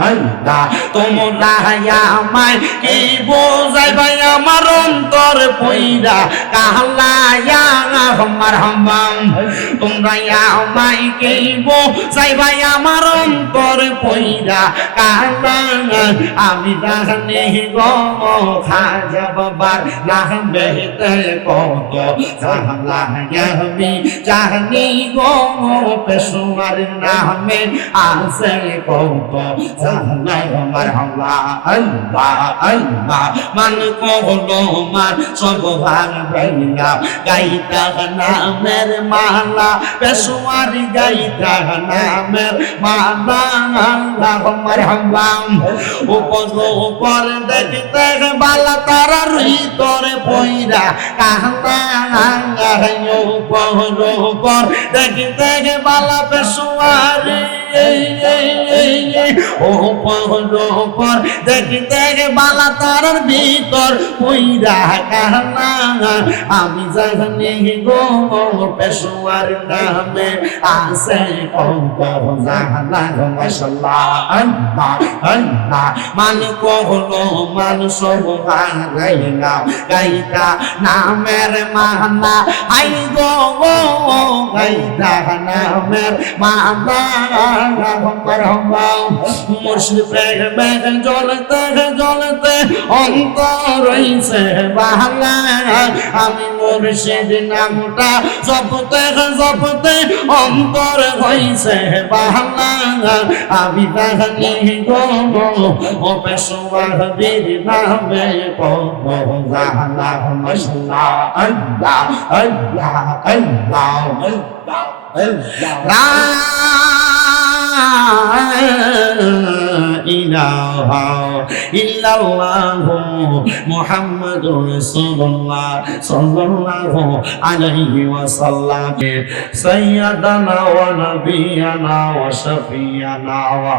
আল্লাহ তোমরা আমায় কি বোঝাইবা আমার অন্তর পইরা কাহলায়া মারহাবা তোমরা আমায় কি বোঝাইবা আমার অন্তর পইরা কাহলায়া আমি জানি গো খাজা বাবার নামে কত জাহলায়া আমি জানি গো পেশোয়ার নামে আছে কত জাহলায়া মারহাবা আল্লাহ আল্লাহ মান কহলো মান সব ভাগ ভাইয়া গাইতা নামের মালা পেশোয়ার গাইতা নামের মালা আল্লাহ মারহাবা উপর দেখতে বালা তারা ভিতরে পয়রা কাহনা উপর দেখতে বালা পেশোয়ারি উপর দেখতে বালা তারার ভিতর পইরা কাহনা আমি জানি গো পেশোয়ার নামে আছে কত জাহলা মাশাআল্লাহ আল্লাহ আল্লাহ মান কহলো মান সব হারাইলা গাইতা নামের মালা আই গো গাইতা নামের মালা মুর্শিদ প্রেমে জ্বলতে জ্বলতে অন্তর হইছে বাংলা আমি মুর্শিদ নামটা জপতে জপতে অন্তর হইছে বাংলা আমি জানি গো ও পেশোয়ার বীর নামে কত জাহলা মাশাআল্লাহ আল্লাহ আল্লাহ আল্লাহ লা ইলাহা ইল্লাল্লাহু মুহাম্মাদুর রাসূলুল্লাহ সাল্লাল্লাহু আলাইহি ওয়াসাল্লাম সাইয়্যিদানা ওয়া নাবিয়ানা ওয়া শাফিয়ানা ওয়া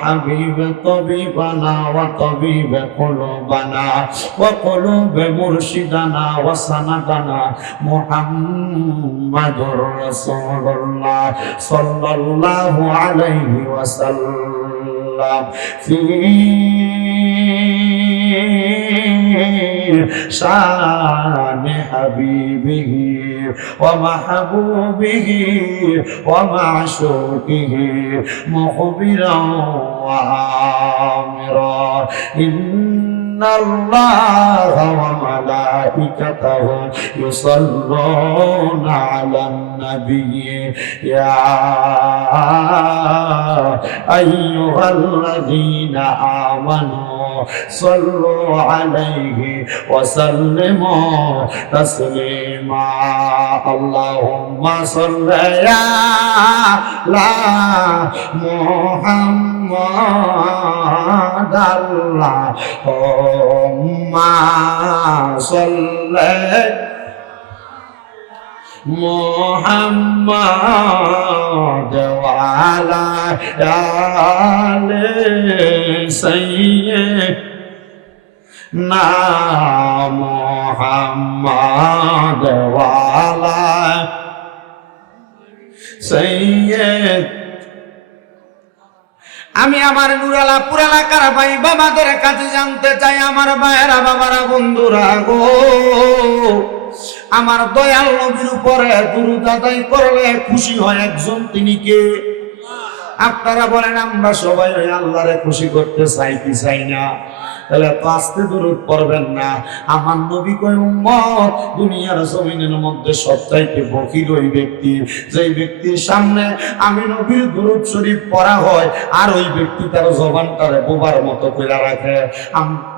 হাবিব তাবিবানা ওয়া তাবিব কুলুবানা ওয়া কুলুব মুরশিদানা ওয়া সানাদানা মুহাম্মাদুর রাসূলুল্লাহ সাল্লাল্লাহু আলাইহি ওয়াসাল্লাম ফি শান হাবিবিহি ওয়া মাহবুবিহি ওয়া মা'শুকিহি মুখবিরান ওয়া আমিরা الله وملائكته يصلون على النبي يا أيها الذين آمنوا صلوا عليه وسلموا تسليما اللهم صل على محمد اللهم صل محمد وعلى آل سيدنا محمد وعلى سيد আমি আমার নুরালা পুরালা কারা ভাই বাবাদের কাছে জানতে চাই আমার ভাইয়েরা বাবারা বন্ধুরা গো আমার দয়াল নবীর উপরে দুরূদ আদায় করলে খুশি হয় একজন তিনি কে আপনারা বলেন আমরা সবাই ওই আল্লাহরে খুশি করতে চাই কি চাই না তাহলে তো আস্তে দুরূদ পড়বেন না আমার নবী কয় উম্মত দুনিয়ার জমিনের মধ্যে সবচাইতে বখিল ওই ব্যক্তি যেই ব্যক্তির সামনে আমি নবীর দুরূদ শরীফ পড়া হয় আর ওই ব্যক্তি তার জবানটারে বোবার মতো করে রাখে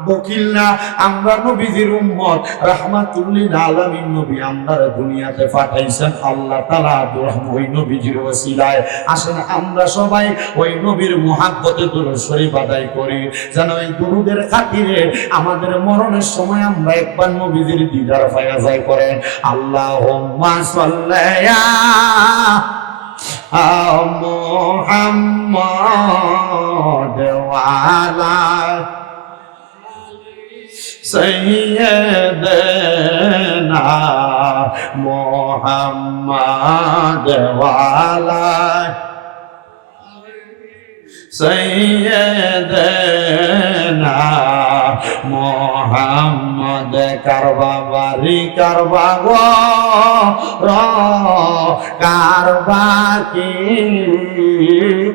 বকিল না আমরা নবীজির উম্মত রাহমাতুল লিল আলামিন নবী আমরারে দুনিয়াতে পাঠাইছেন আল্লাহ তাআলা ওই নবীজির ওসিলায় আসেন আমরা সবাই ওই নবীর মুহাব্বতে দুরূদ শরীফ আদায় করি যেন এই দুরূদের খাতিরে আমাদের মরণের সময় আমরা একবার নবীজির দিদার পাওয়া যায় করে আল্লাহুম্মা সাল্লি আলা মুহাম্মাদ ওয়া আলা سيدنا محمد وعلى সৈয়দনা মোহাম্মদ কারবাবারি কারবা গো কারবা কি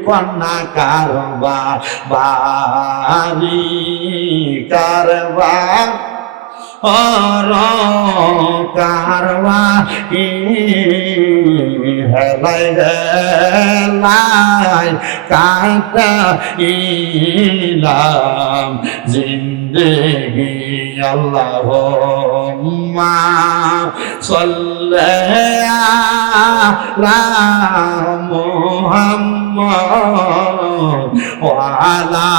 কন্যা কারবা বারি কারবা কারবা হেলাই হেলাই কাটা ইলাম জিন্দেগি আল্লাহুম্মা সাল্লি আলা মুহাম্মদ ওয়া আলা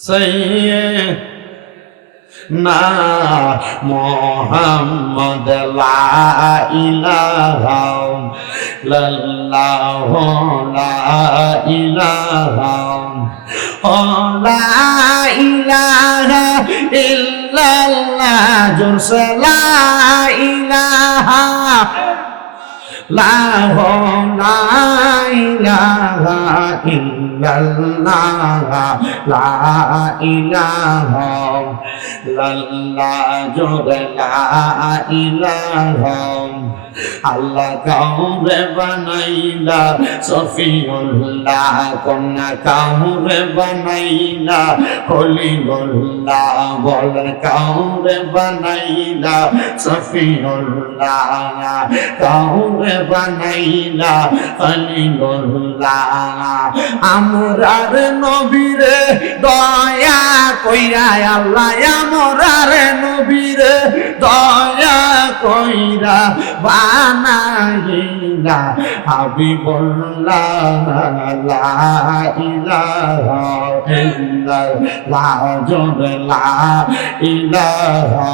সাইয়্যিদিনা মুহাম্মদ লা ইলাহা ইল্লাল্লাহু লা ইলাহা লা ইলাহা ইল্লাল্লাহ জোরসে লা ইলাহা লা ইলাহা ইল্লাল্লাহ লা ইলাহা ইল্লাল্লাহ জোরে লা ইলাহা আল্লাহ কাউরে বানাইলা সফিউল্লাহ কন্যা কাউরে বানাইলা খলিলুল্লাহ বল কাউরে বানাইলা সফিউল্লাহ কাউরে বানাইলা খলিলুল্লাহ আমরার নবীরে দয়া কইরা আল্লাহ আমরার নবীরে দয়া কইরা বানাইলা হাবিবুল্লাহ লা ইলাহা ইল্লাল্লাহ জোরে লা ইলাহা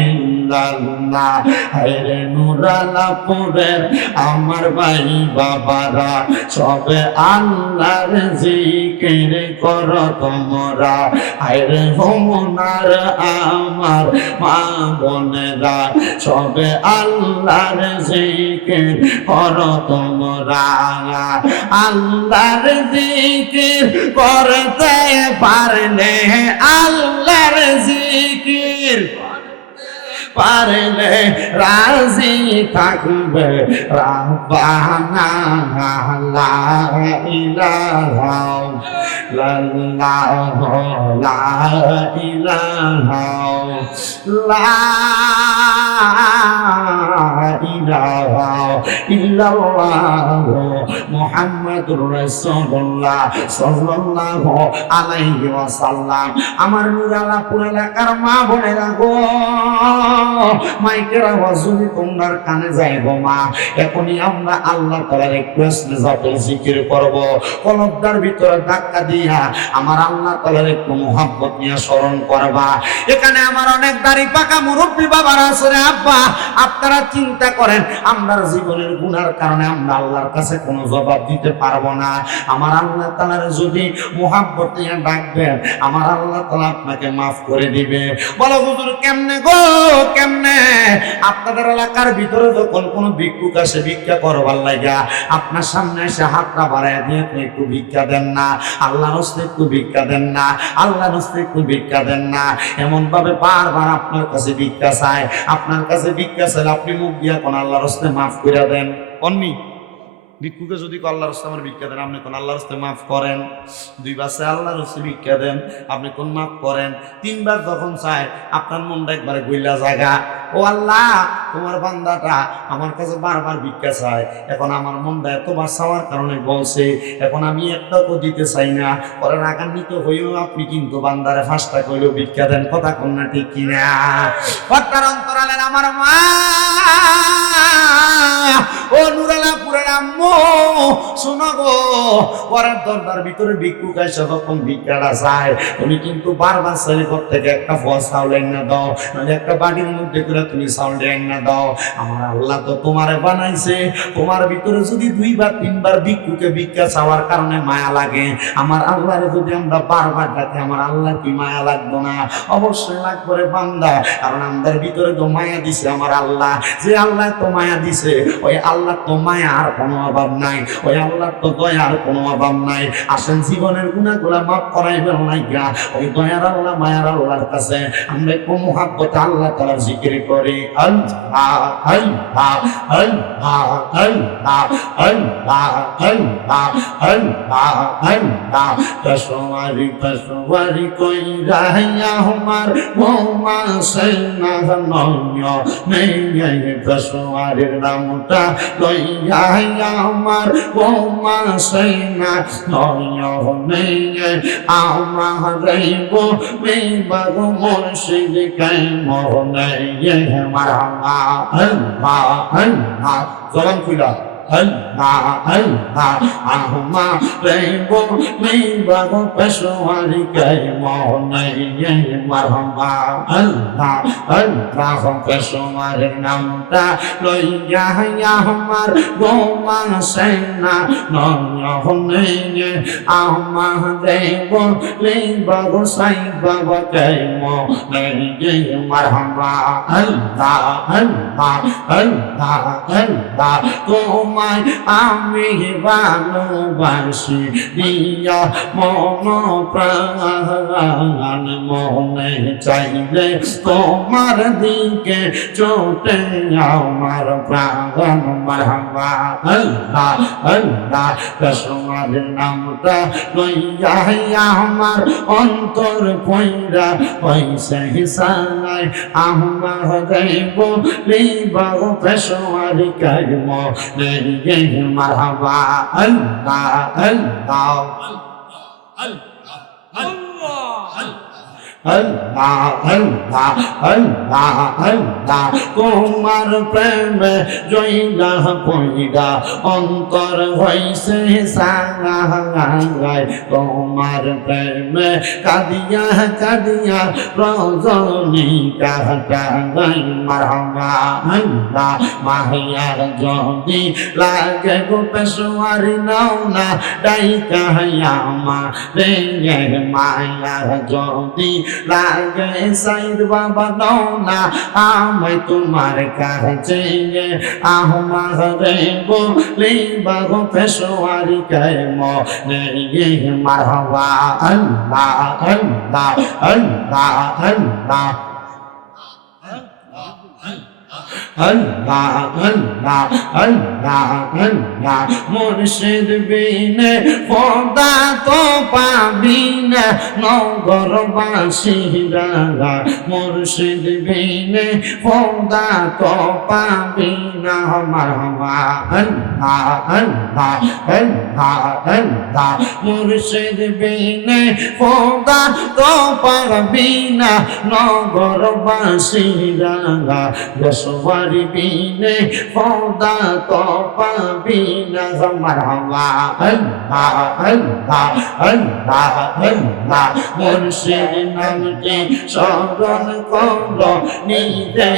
ইল্লাল্লাহ হায়রে নুরালাপুরের আমার ভাই বাবারা সবে আল্লাহর জিকির করো তোমরা হায়রে হোমনার আমার মা বোনেরা সবে আল্লাহর জিকির করো তোমরা আল্লাহর জিকির করতে পারলে আল্লাহর জিকির পারলে রাজি থাকবে রাব্বানা লা ইলাহা ইল্লাল্লাহ লা ইলাহা লা ইলাহা ইল্লাল্লাহ মুহাম্মাদুর রাসূলুল্লাহ সাল্লাল্লাহু আলাইহি ওয়াসাল্লাম আমার নুরালাপুর এলাকার মা বোনেরা গো মাইকের আওয়াজ যদি তোমার কানে যায় গো মা এখনই আমরা আল্লাহ তাআলার একটু ইসলাতে জিকির করব কলবদার ভিতরে ধাক্কা দিয়া আমার আল্লাহ তাআলার একটু মুহাব্বত নিয়ে স্মরণ করবা এখানে আমার অনেক দাড়ি পাকা মুরব্বি বাবারা আছে রে আব্বা আপনারা চিন্তা করেন আমরা জীবনের গুনার কারণে আমরা আল্লাহর কাছে কোনো জবাব দিতে পারবো না আমার আল্লাহ তাআলার যদি মুহাব্বত নিয়ে ডাকবেন আমার আল্লাহ তাআলা আপনাকে maaf করে দিবে বলো হুজুর কেমনে গো কেমনে আপনাদের এলাকার ভিতরে যখন কোনো ভিক্ষুক আসে ভিক্ষা করবার লাগা আপনার সামনে এসে হাতটা বাড়ায় দিয়ে আপনি একটু ভিক্ষা দেন না আল্লাহর রাস্তায় একটু ভিক্ষা দেন না আল্লাহর রাস্তায় একটু ভিক্ষা দেন না এমন ভাবে বারবার আপনার কাছে ভিক্ষা চায় আপনার কাছে ভিক্ষা চাইলে আপনি মুখ দিয়া কোন আল্লাহর রাস্তায় maaf করে দেন অন্যি ভিক্ষুকে যদি আল্লাহর রাস্তায় আমার ভিক্ষা দেন আপনি কোন আল্লাহর রাস্তায় maaf করেন দুইবার চাই আল্লাহর রাস্তায় ভিক্ষা দেন আপনি কোন maaf করেন তিনবার যখন চায় আপনার মনটা একবারে গইলা জায়গা ও আল্লাহ তোমার বান্দাটা আমার কাছে বারবার ভিক্ষা চায় এখন আমার মনটা এতবার চাওয়ার কারণে বলছে এখন আমি একটাও দিতে চাই না পরে রাগান্বিত হইও আপনি কিন্তু বান্দারে ফাঁসটা কইলেও ভিক্ষা দেন কথা কোন না ঠিক কিনা পর্দার অন্তরালের আমার মা ও নুরালাপুরের আম্মু শোনো গো পরের দরবার ভিতরে ভিক্ষুক এসে যখন ভিক্ষাটা চায় তুমি কিন্তু বারবার শরীফর থেকে একটা ফল চাউল এনে দাও মানে একটা বাড়ির মধ্যে করে তুমি চাউল এনে দাও আমার আল্লাহ তো তোমারে বানাইছে তোমার ভিতরে যদি দুইবার তিনবার ভিক্ষুকে ভিক্ষা চাওয়ার কারণে মায়া লাগে আমার আল্লাহরে যদি আমরা বারবার ডাকি আমার আল্লাহ কি মায়া লাগবে না অবশ্যই লাগবে রে বান্দা কারণ আমাদের ভিতরে তো মায়া দিছে আমার আল্লাহ যে আল্লাহ তো মায়া দিছে ওই আল্লাহ তো মায়া আর কোনো অভাব নাই, ওই আল্লাহর তো দয়ার কোনো অভাব নাই। আসেন জীবনের গুনাহগুলো মাফ করাইবেন না, ওই দয়ার আল্লাহ মায়ার আল্লাহর কাছে আমরা একটু মুহাব্বতে আল্লাহ তাআলার জিকির করি। আল্লাহ আল্লাহ আল্লাহ আল্লাহ আল্লাহ আল্লাহ আল্লাহ আল্লাহ। কসওয়ারি কসওয়ারি কইরা আমার মোমা সেনা নয় নেই, কসওয়ারির নামটা লইয়া আমার মোমা সেনা নয় নেই। আমার রইব মেবাগ মুর্শিদ কে মোহনে মারহাবা আল্লাহ আল্লাহ। জবান খুলা আল্লাহ আল্লাহ। আহমা রইব মেবাগ পেশোয়ারি কে মোহনে মারহাবা আল্লাহ আল্লাহ। পেশোয়ারির নামটা লইয়া আমার গোমা সেনা নয় আমার দেব লেবাগ সাই বাবা কে মোহনে মারহাবা আল্লাহ আল্লাহ আল্লাহ আল্লাহ। তোমায় আমি ভালোবাসি দিয়া মন প্রাণ, মনে চাইলে তোমার দিকে চোটে আমার প্রাণ। মারহাবা আল্লাহ আল্লাহ। তোমার নামটা লইয়া আমার অন্তর পয়রা পয়সা হিসাই আমার দেব লিবাগ পেশোয়ারি কাইম রে মারহাবা আল্লাহ আল্লাহ আল্লাহ আল্লাহ আল্লাহ আল্লাহ। তোমার প্রেমে জয়লা পয়রা অন্তর হইছে সাঙ্গাই, তোমার প্রেমে কাঁদিয়া কাঁদিয়া রজনী কাটাই। মারহাবা আল্লাহ। মাহিয়ার যদি লাগে গো পেশোয়ারি নাও না ডাইকা আমা রে মায়ার যদি লাগে সাইদ বাবা নাও না আমায় তোমার কাছে আহমার রে বলে বাগো পেশোয়ারি কে মনে মারহাবা আল্লাহ আল্লাহ আল্লাহ আল্লাহ আল্লাহ আল্লাহ আল্লাহ আল্লাহ। মুর্শিদ বিনে খোদা তো পাবি না নগরবাসীরা, মুর্শিদ বিনে খোদা তো পাবি না। মারহাবা আল্লাহ আল্লাহ আল্লাহ আল্লাহ। মুর্শিদ বিনে খোদা তো পাবি না নগরবাসীরা, পেশোয়ারি বিনে খোদা তো পাবি না। মারহাবা আল্লাহ আল্লাহ আল্লাহ আল্লাহ। মুর্শিদ নামটি স্মরণ করো নিজে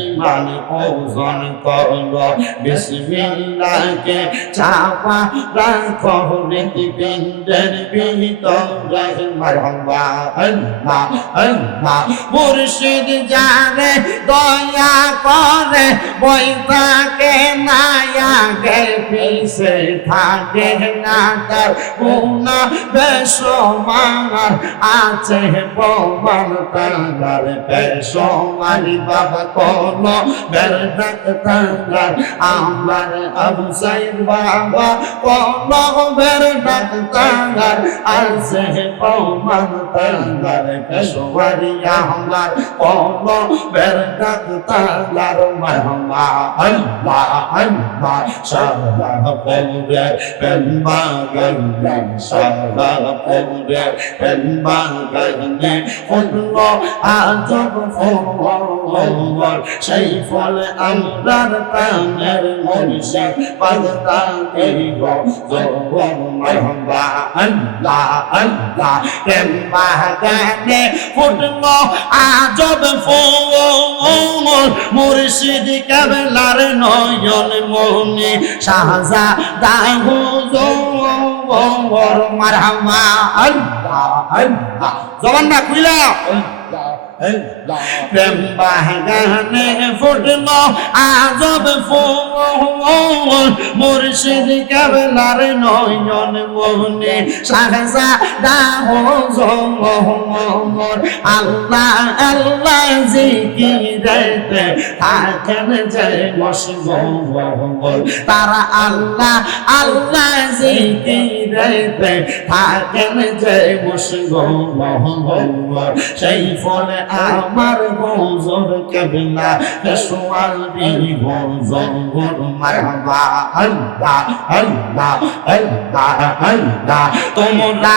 ঈমান ওজন করো, বিসমিল্লাহকে চাপা রাখো হৃদপিণ্ডের ভিতরে। মারহাবা আল্লাহ আল্লাহ। মুর্শিদ জানে দয়া করে বই থাকে নায়া গে পিছে থাকে না তার গুনা বেশমার আছে প্রমাণ তার। বেশমারি বাবা কোন বের ডাক্তার আমার আবু সাইদ বাবা কোন বের ডাক্তার আছে প্রমাণ তার। পেশোয়ারি আমার কোন বের ডাক্তার। মারহাবা আল্লাহ আল্লাহ। সারা পৌরে পেম্বা গঙ্গে, সারা পৌরে পেম্বা গঙ্গে ফুল আজব ফল, সেই ফল আমরার প্রাণের মুর্শিদ পাগতা দেব জোর। মারহাবা আল্লাহ আল্লাহ। পেম্বা গঙ্গে ফুল আজব ফল, মুর্শিদ কেবলার নয়ন মনি শাহজাদা হুজুর। মারহাবা আল্লাহ আল্লাহ। জবান না খুইলা প্রেম বাগানে ফুটলো আজব ফুল মুর্শিদ কেবলার নয়ন মনে শাহজাদা হুজুর আল্লাহ আল্লাহ জিকিরেতে থাকেন যে মশগুল তারা আল্লাহ আল্লাহ জিকিরেতে থাকেন যে মশগুল সেই ফলে আমার হুজুর কেবলা পেশোয়ার হুজুর মারহাবা আল্লাহ আল্লাহ আল্লাহ আল্লাহ তোমরা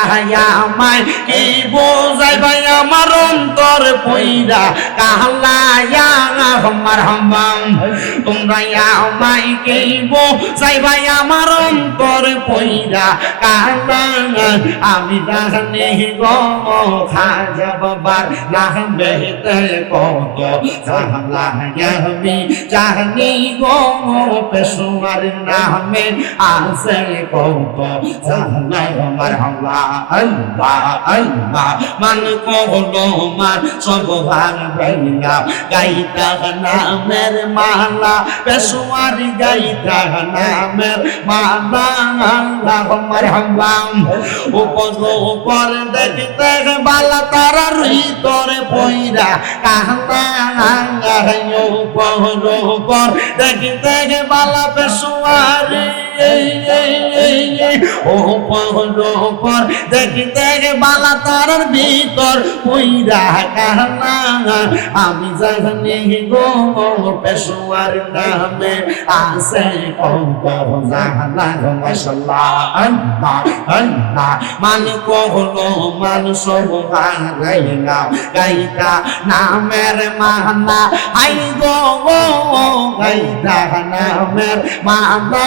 আমায় কি বোঝাইবা আমার অন্তর পয়রা কাহলায়া মারহাবা তোমরা আমায় কি বোঝাইবা আমার অন্তর পয়রা কাহলায়া আমি জানি গো খাজা বাবার নাম বেতে কত জাহলা আমি জানি গো পেশোয়ার নামে আছে কত জাহলা মারহাবা আল্লাহ আল্লাহ মান কহলো মান সব ভাগ বাইলা গাইতা নামের মালা পেশোয়ার গাইতা নামের মালা আল্লাহ মারহাবা উপর দেখতে বালা তারা ভিতরে পয়রা কাহলা উপর দেখতে বালা পেশোয়ারি উপর দেখতে বালা তারার ভিতর পয়রা কাহলা আমি জানি গো পেশোয়ার নামে আছে কত জাহলা মাশাআল্লাহ আল্লাহ আল্লাহ মান কহলো মান সব গাইলা গাইতা নামের মালা আই গো গাইতা নামের মালা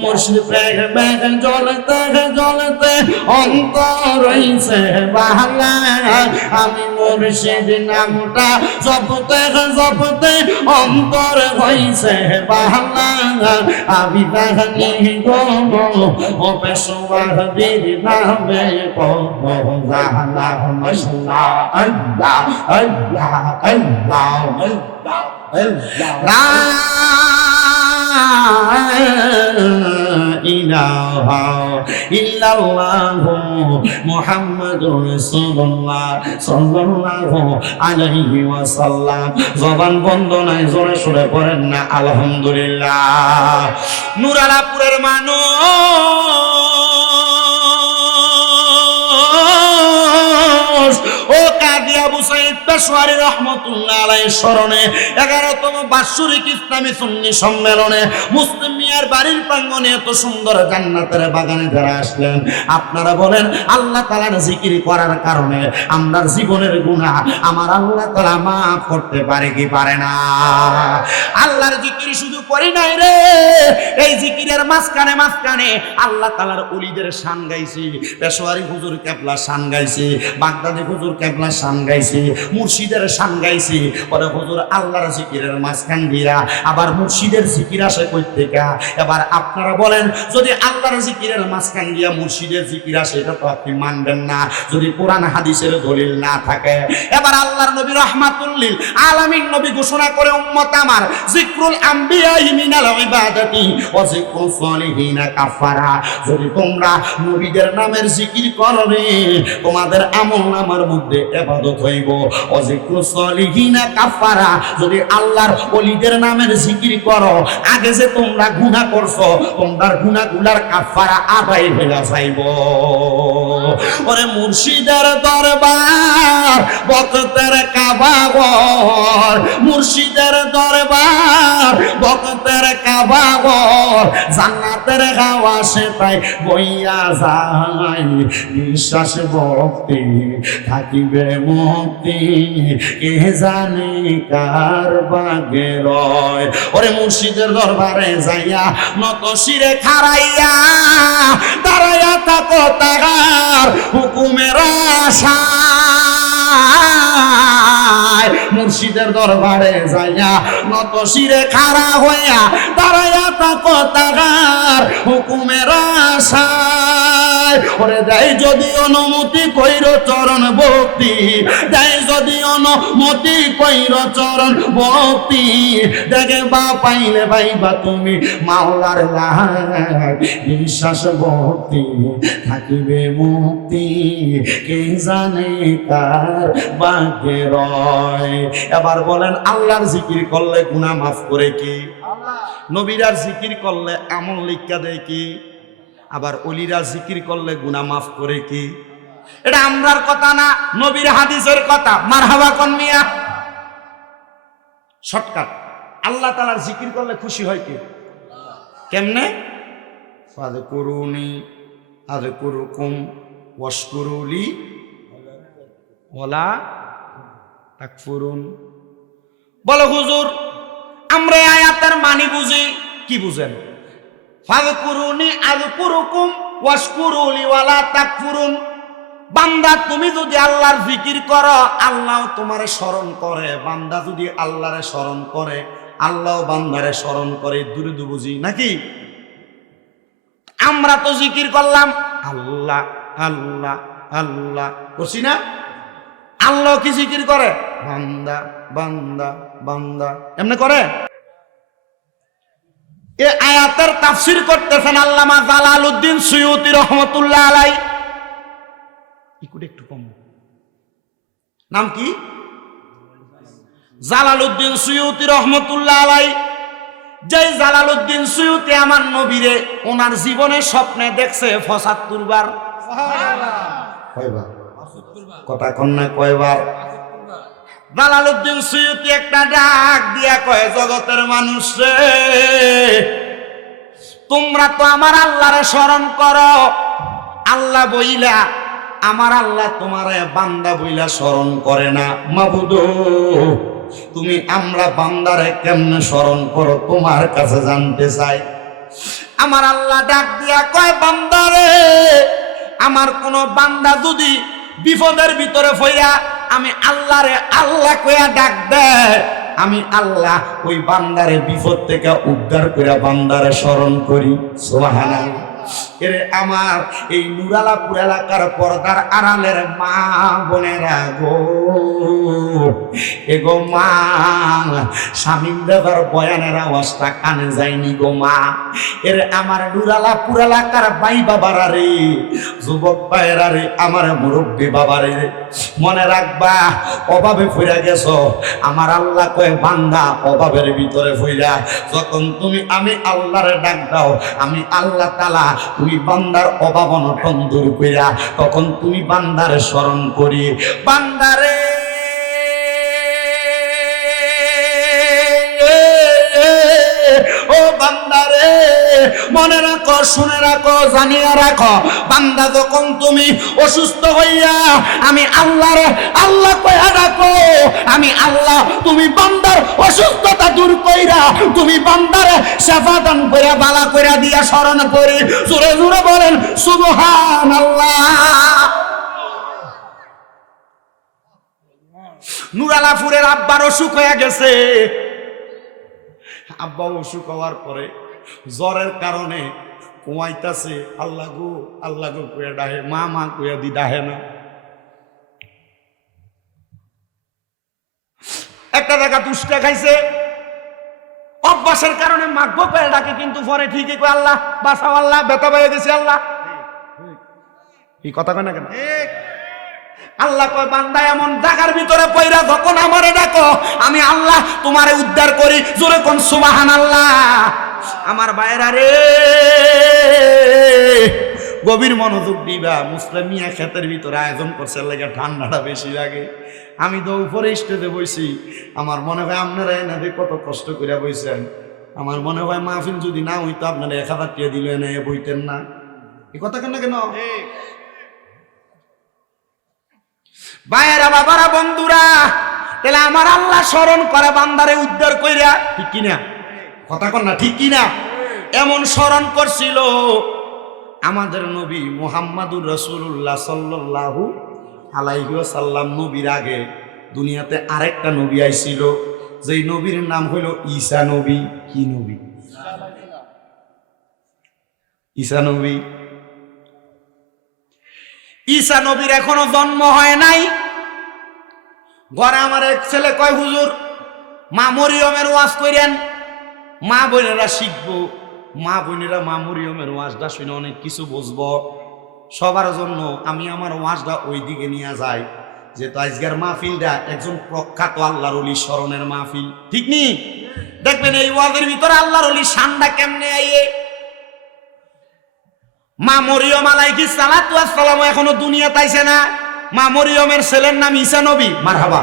মুর্শিদ প্রেম জ্বলতে জ্বলতে অন্তর রইছে বাহালা আমি মুর্শিদ নামটা জপতে জপতে অন্তর হইছে বাহালা আমি জানি গো ও পেশোয়ার বীর নামে কত জাহলা মাশাআল্লাহ আল্লাহ আল্লাহ আল্লাহ লা ইলাহা ইল্লাল্লাহু মুহাম্মাদুর রাসূলুল্লাহ সাল্লাল্লাহু আলাইহি ওয়াসাল্লাম জবান বন্ধ নাই জোরে সুরে পড়েন না আলহামদুলিল্লাহ নুরালাপুরের মানুষ ও কাদি আবু সাইদ পেশোয়ারি রহমাতুল্লাহ আলাইহির স্মরণে 11তম বাৎসরিক ইসলামী সুন্নি সম্মেলনে মুসলিম মিয়ার বাড়ির প্রাঙ্গণে এত সুন্দর জান্নাতের বাগানে যারা আসলেন আপনারা বলেন আল্লাহ তাআলার জিকির করার কারণে আমরার জীবনের গুনাহ আমার আল্লাহ তাআলা maaf করতে পারে কি পারে না আল্লাহর জিকির শুধু করি নাই রে এই জিকিরের মাঝখানে মাঝখানে আল্লাহ তাআলার ওলিদের শান গাইছি পেশোয়ারি হুজুর কেবলা শান গাইছি বাগদাদি হুজুর কেবলা শান গাইছি মুর্শিদের শান গাইছি পরে হুজুর আল্লাহর জিকিরের মাঝখান দিয়া আবার মুর্শিদের জিকির আসে কই থেকে এবার আপনারা বলেন যদি আল্লাহর জিকিরের মাঝখান দিয়া মুর্শিদের জিকির আসে এটা তো আপনি মানবেন না যদি কোরআন হাদিসের দলিল না থাকে এবার আল্লাহর নবী রাহমাতুল লিল আলামিন নবী ঘোষণা করে উম্মত আমার যিকরুল আম্বিয়া মিনাল ইবাদাতি ওয়া যিকরুস সালিহিনা কাফারা যদি তোমরা নবীদের নামের জিকির করো রে তোমাদের আমলনামার মধ্যে ইবাদত হইব ওয়া যিকরুস সালিহিনা কাফারা যদি আল্লাহর ওলিদের নামের জিকির করো আগে যে তোমরা গুনাহ করছো তোমরা গুনাহগুলার কাফারা আদায় হয়ে যাইব ওরে মুর্শিদের দরবার বক্তের কাবাগর মুর্শিদের দরবার বক্তের কাবাগর জান্নাতের হাওয়া সে তাই বইয়া যায় বিশ্বাস ভক্তি থাকিবে মুক্তি কে জানে কার বাগে রয় ওরে মুর্শিদের দরবারে যাইয়া নত শিরে খাড়াইয়া দাঁড়াইয়া থাকো তাহার হুকুমের আশায় মুর্শিদের দরবারে যাইয়া নত শিরে খাড়া হইয়া দাঁড়াইয়া থাকো তাহার হুকুমের আশায় ওরে দেয় যদি অনুমতি কইর চরণ ভক্তি, দেয় যদি অনুমতি কইর চরণ ভক্তি, দেখে বা পাইলে ভাইবা তুমি মাওলার লাগ, বিশ্বাস ভক্তি থাকিবে মুক্তি, কে জানে কার বাকে রয়। এবার বলেন আল্লাহর জিকির করলে গুনাহ মাফ করে কি? নবীরার জিকির করলে আমল লিখা দেয় কি? আবার ওলিরা জিকির করলে গুনাহ মাফ করে কি? এটা আমরার কথা না, নবীর হাদিসের কথা। মারহাবা কোন মিয়া? শর্টকাট, আল্লাহ তাআলার জিকির করলে খুশি হয় কি? কেমনে? ফাযকুরুনি আযকুরুকুম ওয়াশকুরুলি ওয়ালা তাকফুরুন। বলো হুজুর আমরা এই আয়াতের মানে বুঝি, কি বুঝেন? ফাযকুরুনি আযকুরুকুম ওয়াশকুরুলি ওয়ালা তাকফুরুন। বান্দা তুমি যদি আল্লাহর জিকির করো আল্লাহ তোমারে স্মরণ করে, বান্দা যদি আল্লাহরে স্মরণ করে আল্লাহ বান্দারে স্মরণ করে, দূরে দূরে বুঝি নাকি? আমরা তো জিকির করলাম আল্লাহ আল্লাহ আল্লাহ করছি না? আল্লাহ কি জিকির করে? বান্দা বান্দা বান্দা এমনি করে। এই আয়াতের তাফসীর করতেছেন আল্লামা জালালউদ্দিন সুয়ুতী রহমাতুল্লাহ আলাইহি। একটু কম, নাম কি? জালালউদ্দিন সুয়ুতী রহমাতুল্লাহ আলাইহি। যে জালালউদ্দিন সুয়ুতী আমার নবীরে ওনার জীবনে স্বপ্নে দেখছে ৭৫ বার। সুবহানাল্লাহ। কয়বার? ৭৫ বার। কথা কন না কয়বার? জালালউদ্দিন সুয়ুতী একটা ডাক দিয়া কয়, জগতের মানুষ রে, তোমরা তো আমার আল্লাহরে স্মরণ করো, আল্লাহ বইলা আমার আল্লাহ তোমারে বান্দা বইলা স্মরণ করে না। মাবুদ তুমি আমরা বান্দারে কেমনে স্মরণ করো তোমার কাছে জানতে চাই। আমার আল্লাহ ডাক দিয়া কয়, বান্দারে, আমার কোন বান্দা যদি বিপদের ভিতরে পইরা আমি আল্লাহরে আল্লাহ কইয়া ডাক দেয়, আমি আল্লাহ ওই বান্দারে বিপদ থেকে উদ্ধার কইরা বান্দারে স্মরণ করি। সুবহানাল্লাহ। এরে আমার এই নুরালাপুর এলাকার পর্দার আড়ালের মা বোনেরা গো, এগো মা, শামীম দাদার বয়ানের আওয়াজটা কানে যায়নি গো মা। এরে আমার নুরালাপুর এলাকার ভাই বাবারা রে, যুবক ভাইরা রে, আমার মুরব্বী বাবা রে, মনে রাখবা অভাবে ফিরা গেছো, আমার আল্লাহ কয় বান্দা অভাবের ভিতরে ফিরা যখন তুমি আমি আল্লাহরে ডাক দাও, আমি আল্লাহ তাআলা তুমি বান্দার অভাব অনটন দূর কইরা তখন তুমি বান্দারে স্মরণ করি। বান্দারে ও বান্দারে, মনে রাখো, শুনে রাখো, জানিয়ে রাখো, বান্দা যখন তুমি অসুস্থ হইয়া আমি আল্লাহরে আল্লাহ কইয়া ডাকো, আমি আল্লাহ তুমি বান্দার অসুস্থতা দূর কইরা তুমি বান্দারে সেবা দান কইরা বালা কইরা দিয়া স্মরণ করি। জোরে জোরে বলেন সুবহানাল্লাহ। নুরালাপুরের আব্বার অসুখ হয়ে গেছে। আব্বা অসুখ হওয়ার পরে জ্বরের কারণে কুয়াইতাছে, আল্লাহ গো কুয়া ডাহে, মা মা কুয়া দি ডাহে না। একটা জায়গা দুষ্টা খাইছে, অভ্যাসের কারণে মাগবো কয়ে ডাকে, কিন্তু পরে ঠিকই কয় আল্লাহ বাঁচাও, আল্লাহ ব্যথা পেয়ে গেছে আল্লাহ। এই কথা কয় না কেন? আল্লাহ কয় বান্দা এমন জায়গার ভিতরে পয়রা যখন আমারে ডাকো আমি আল্লাহ তোমারে উদ্ধার করি। জোরে কোন সুবহানাল্লাহ। আমার ভাইরা রে, গভীর মনোযোগ দিবা। মুসলিম মিয়া ক্ষেতের ভিতরে আয়োজন করছে লাগে ঠান্ডাটা বেশি লাগে। আমি তো উপরে স্টেজে বইছি, আমার মনে হয় আপনারা এনাদের কত কষ্ট করে বইছেন। আমার মনে হয় মাহফিল যদি না হইতো আপনারা 1000 টাকা দিলে এনে বইতেন না। এই কথা কেন কেন? ভাইয়েরা, বাবারা, বন্ধুরা, তাহলে আমার আল্লাহ স্মরণ করে বান্দারে উদ্ধার কইরা, ঠিক কিনা? কথা কন না, ঠিক কিনা? এমন স্মরণ করছিল আমাদের নবী মুহাম্মাদুর রাসূলুল্লাহ সাল্লাল্লাহু আলাইহি ওয়াসাল্লাম। নবীর আগে দুনিয়াতে আরেকটা নবী আইছিল, যেই নবীর নাম হইল ঈসা নবী। কি নবী? ঈসা নবী। ঈসা নবীর এখনো জন্ম হয় নাই। ঘরে আমার এক ছেলে কয়, হুজুর মা মরিয়মের ওয়াজ কইরেন, মা বোনেরা শিখবো, মা বোনেরা মা মরিয়মের ওয়াজটা শুনে অনেক কিছু বুঝবো। সবার জন্য আমি আমার ওয়াজটা ওই দিকে নিয়ে যাই, যেহেতু আজকের মাহফিলটা একজন প্রখ্যাত আল্লাহর ওলি স্মরণের মাহফিল, ঠিক নি? দেখবেন এই ওয়াজের ভিতরে আল্লাহর ওলি শানটা কেমনে আইয়ে। মা মরিয়ম আলাইহিস সালাতু ওয়াস সালাম এখনো দুনিয়াতে আইছে না। মা মরিয়মের ছেলের নাম ঈসা নবী। মারহাবা।